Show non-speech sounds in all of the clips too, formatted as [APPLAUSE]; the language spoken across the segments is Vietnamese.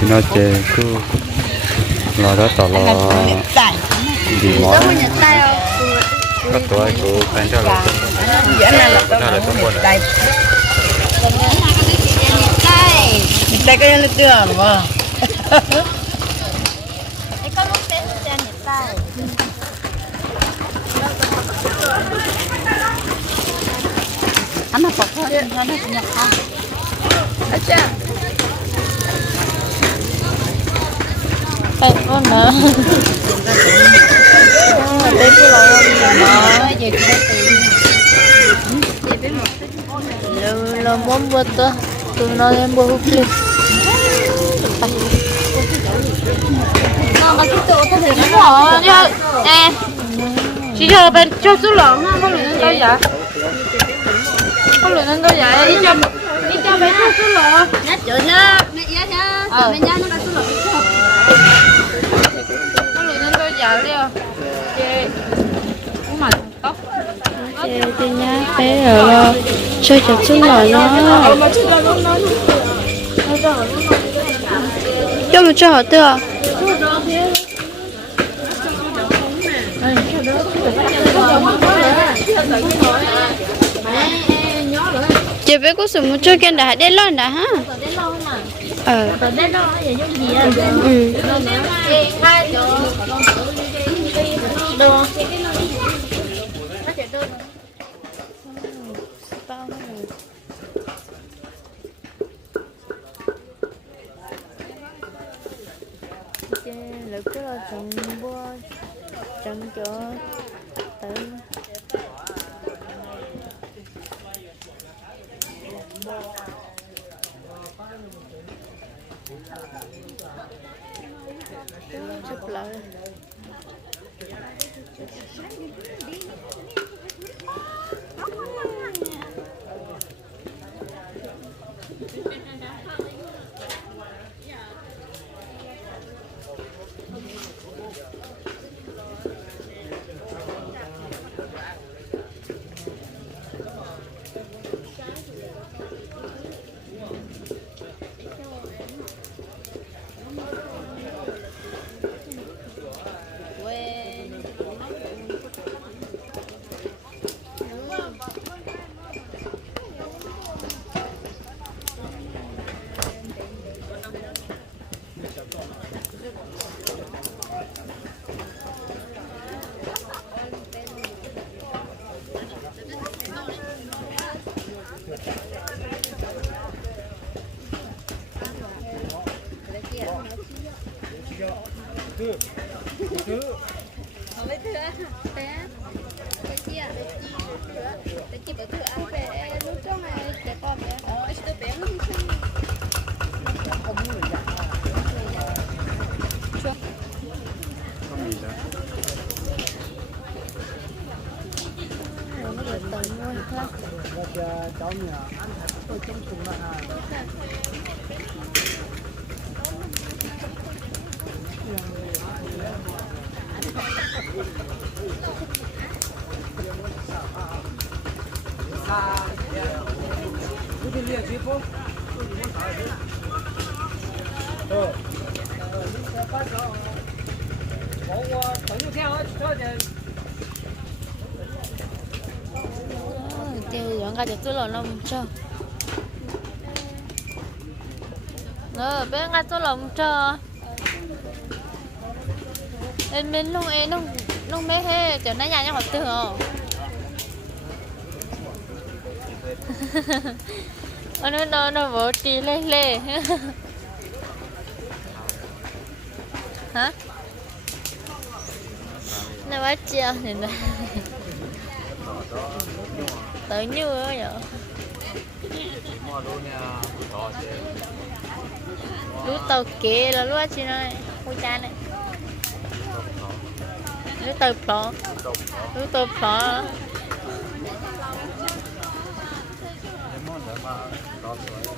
chỉ nói chè cứ lo đó tỏ lo tại gì không? các tuổi của fan cho là này là là tay Nhận tay. tay cái nó chưa Cái con lúc tên là bọc thôi ăn nào nhập không Đây con nữa. Đây cái lò nó về cái tiền lo muốn bớt đó. Tụi nó em bớt hút nha. Nè. Chị cho bên cho số lượng ha, có lượng đâu vậy? Có lượng đâu vậy? Đi cho đi cho bé cho số lượng. Nhá chửi nó. Mẹ nhá nhá. Ờ. Mẹ nhá nó có số lượng. Có lên vậy đi à? Chị. Uống mà tóc. Chị chị nhá. Bé rồi. Chơi chả chút lời nó. Cho một cho họ tựa. Chị bé có sự một chơi kia đã đến lần đã ha. Ờ. Ừ. tiêu dẫn ra cho tôi là lòng cho. Ờ bên ra tôi lòng cho. Em bên lúc em lúc lúc bé he cho nó nhà nhau học từ hồ nó nó nó vô trì lê lê. [LAUGHS] hả? Nó bắt chưa? Thì nó tới như vậy. Lúc tàu kia là lúc chị nói ôi cha này. Lúc tàu phỏ lúc tàu phỏ Hãy subscribe cho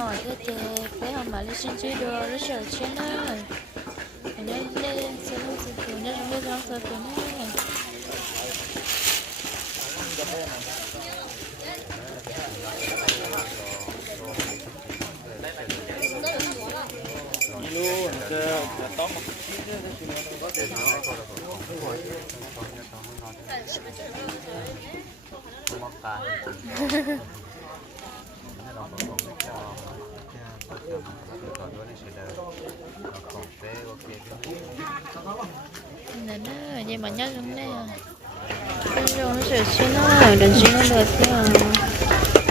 น่อยเด็กๆไปหามาเล่นชิ้นชิ้นดูรู้เฉยเช่นนั้นอันนี้เล่นเซลล์สิบตัวนี่ทำได้ร้องเซลล์ตันี้กเจอต้องมาคิดเรื่องนี้ก็เดี๋ยวเราไปก่อนแล้วการ vậy mà nhớ trong đây à cái rau nó sợ chết nó đừng xin nó được chứ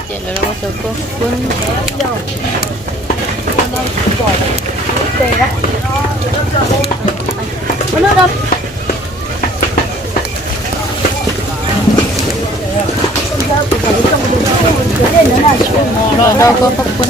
chị là nó sợ cô quân nó đâu rồi đâu có pháp quân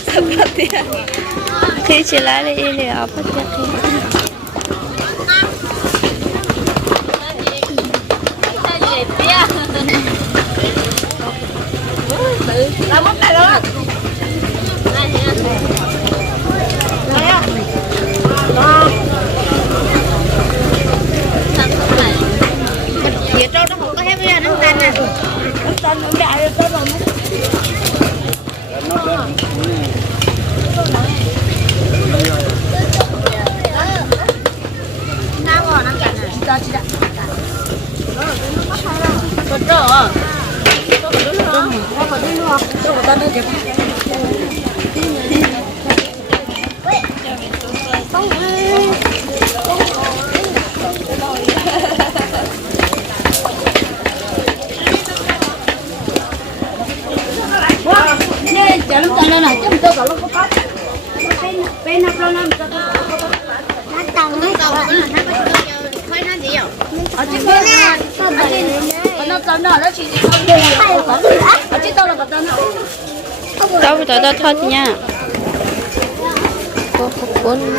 quân thì chỉ là đi đi ở bất chấp thì phía trong nó không có hết ra nó tan nè nó tan nó đại rồi nó Nam năm cảnh. Cho chị đã. Còn đỡ. Có còn đỡ nữa. Còn đỡ nữa. Đâu có nữa kìa. Nè, chả lắm tan này, chứ không tôi có lúc có có. Bên bên nào lo năm cho tôi có có. Nó tàu nó tàu nó là nó có khơi nó gì không? Ở trên bên này. Ở trên nó tàu nó nó chỉ không được. Ở trên tàu là có tàu nó. đâu phải tới thôi nha có pháp quân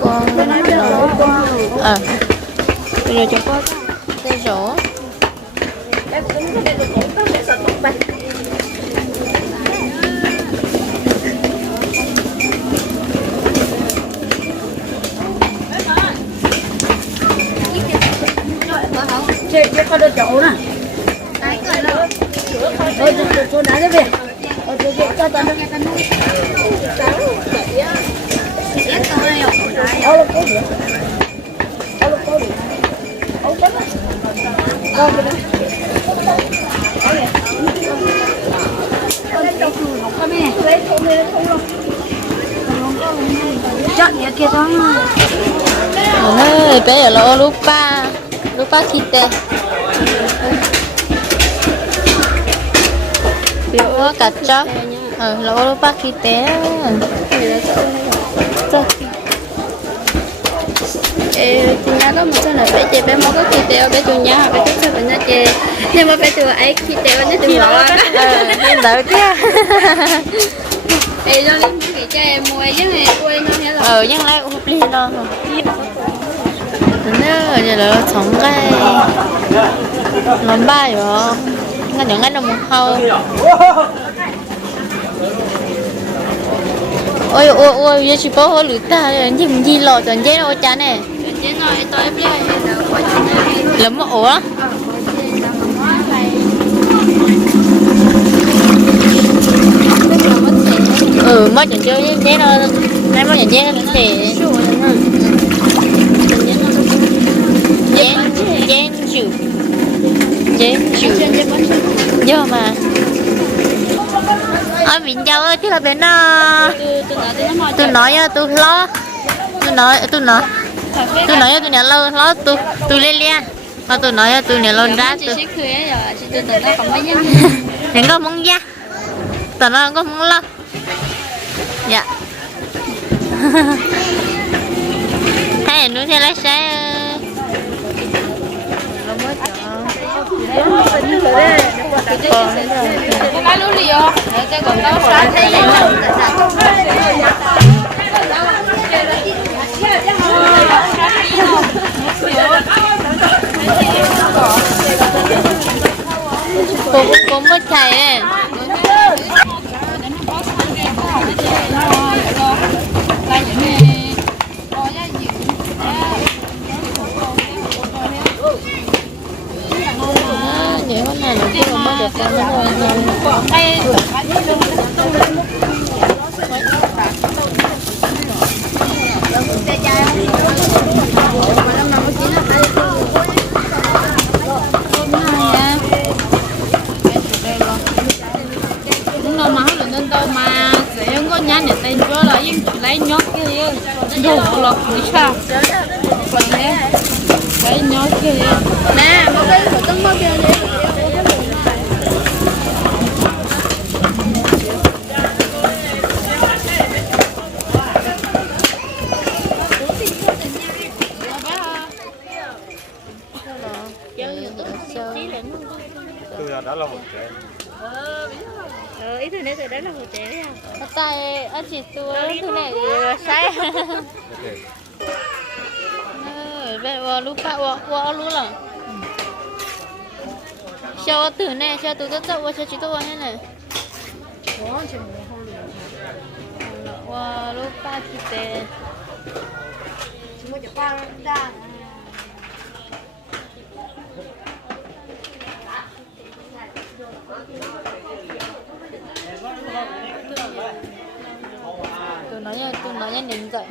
con ờ rồi cho có cây Chị chị có được chỗ nè. Thôi đấy về. Ờ chị chị cho tao nó. Ô là cố điện. Ô là cố điện. Ô chắc á. Đâu cái đó. Không nè, lấy không nè, không luôn. Chọn nhà kia đó. Ôi, bé ở lỗ lupa lupa kite lỗ cà chó. Ờ lỗ lupa kite Ê, chị nhá đó một số là bé chị bé mua có khi teo bé tụi nhá bé thích cho bé chị nhưng mà bé tụi ấy khi teo tụi bỏ ờ nên đợi chứ. Ê, nó lên cái cho em mua với này quên nó hết rồi. Ờ nhưng lại cũng đi đâu nữa giờ là sống 하오 ba rồi ngay ôi ôi ôi giờ chỉ có hồ lửa ta. Rồi chị mình đi lò tuần chế đâu cha này chế nói tôi biết là lắm mà ủa ừ mới chuẩn chơi chế nó nay mới chuẩn chế thì chế chế chịu chế chịu giờ mà. Ở biển châu ơi chứ là bên nó tôi nói á, tôi lo. Tôi nói tôi nói. Tôi nói á, tôi nhà lâu lo tôi tôi lên lia mà tôi nói á, tôi nhà lâu ra tôi. Chỉ có nhá Đừng có muốn ra Tao nó có muốn lo. Dạ. [LAUGHS] Hay là nó sẽ lấy xe không ai luôn liền để cho còn tao sáng thấy Cô, cô mất thầy ấy con này là chưa có được con nó thôi đâu mà sẽ không có mới được tên cho là yên lấy nhóc kia. Đủ lọc như sao? Còn thế lấy nhót kia nè một cái của tấm bao kia đi. Tôi đã là một trẻ ờ ý thứ này từ đấy là một trẻ à? Tay anh chị tôi thứ này sai về ờ, vào lúc bạn vào vào lúc là Sao từ này sao từ rất rất sao chỉ tôi thế này Wow, lúc ba chị tệ Tôi nói nha, tôi nói nha đến dậy.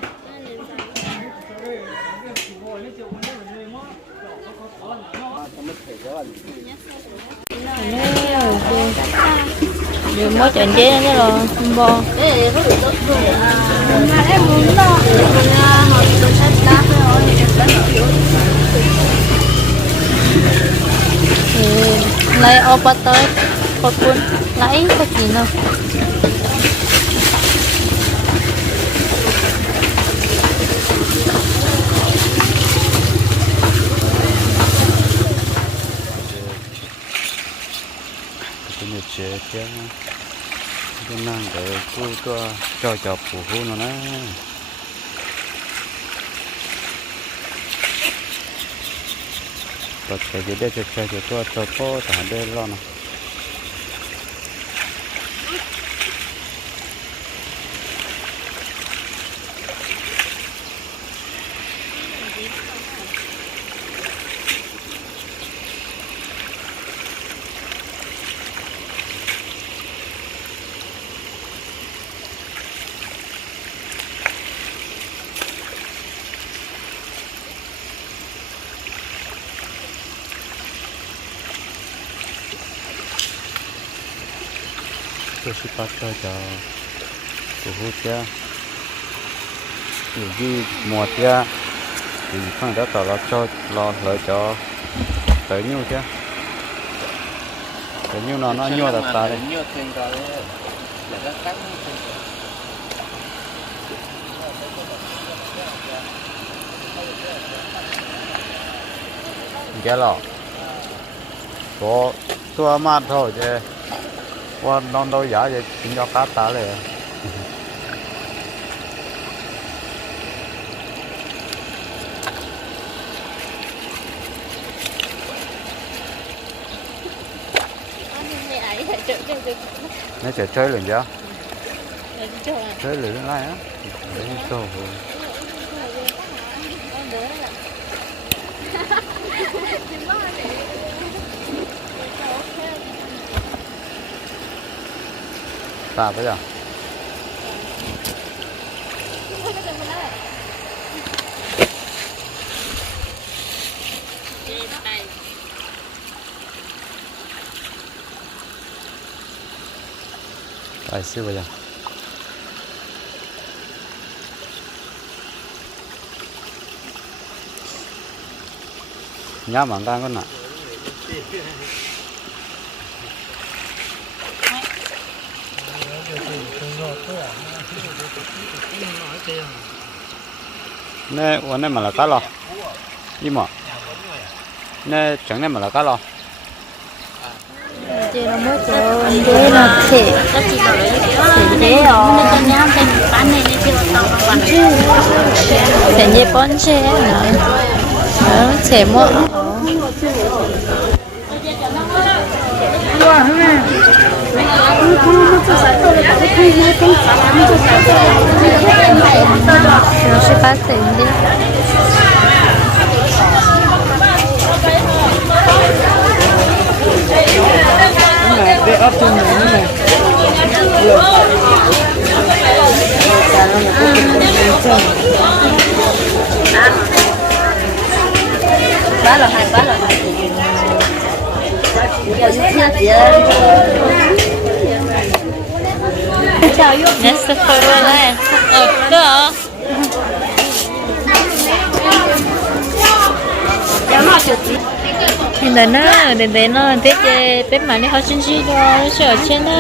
Điều mới chọn chế nó rồi, không bò lấy ô bà tới có cuốn lấy có gì đâu เจ้าก็นั่งเดี๋ยวกูตัวจอจับผู้หูนะนะปัจจัยเดี๋ยวจะใช้ตัวตัวพ่อทหารได้รอดนะ cho sư bác cho cho của hô cha dù gì mùa cha thì không đã tỏ lo cho lo lợi cho tới nhiêu cha tới nhiêu nó nó nhiêu là ta đấy. giá lọ. Có tua mát thôi chứ qua non đôi giả vậy? Chỉ cho cá tá này nó sẽ chơi liền chưa chơi liền lại á? Để cho. Sâu ta bây giờ Tại xíu bây giờ nhá mà đang con nè [LAUGHS] nè ủa nè mà là cá lo im mà nè chẳng nè mà là cá lo chị là mới chơi, chị là chị. Chị thế rồi. Nên nhá nên bán này nên chị là tàu bằng bằng chứ sẽ nhẹ bón xe nữa sẽ mua nó sẽ phát triển đi Bá là hai bá là hai. Giờ đi theo chị ơi. Chào vô foi lá. Ờ, đó. Nên là nó, để để nó thế chứ, bé mà đi học sinh gì đó, sợ chết nó.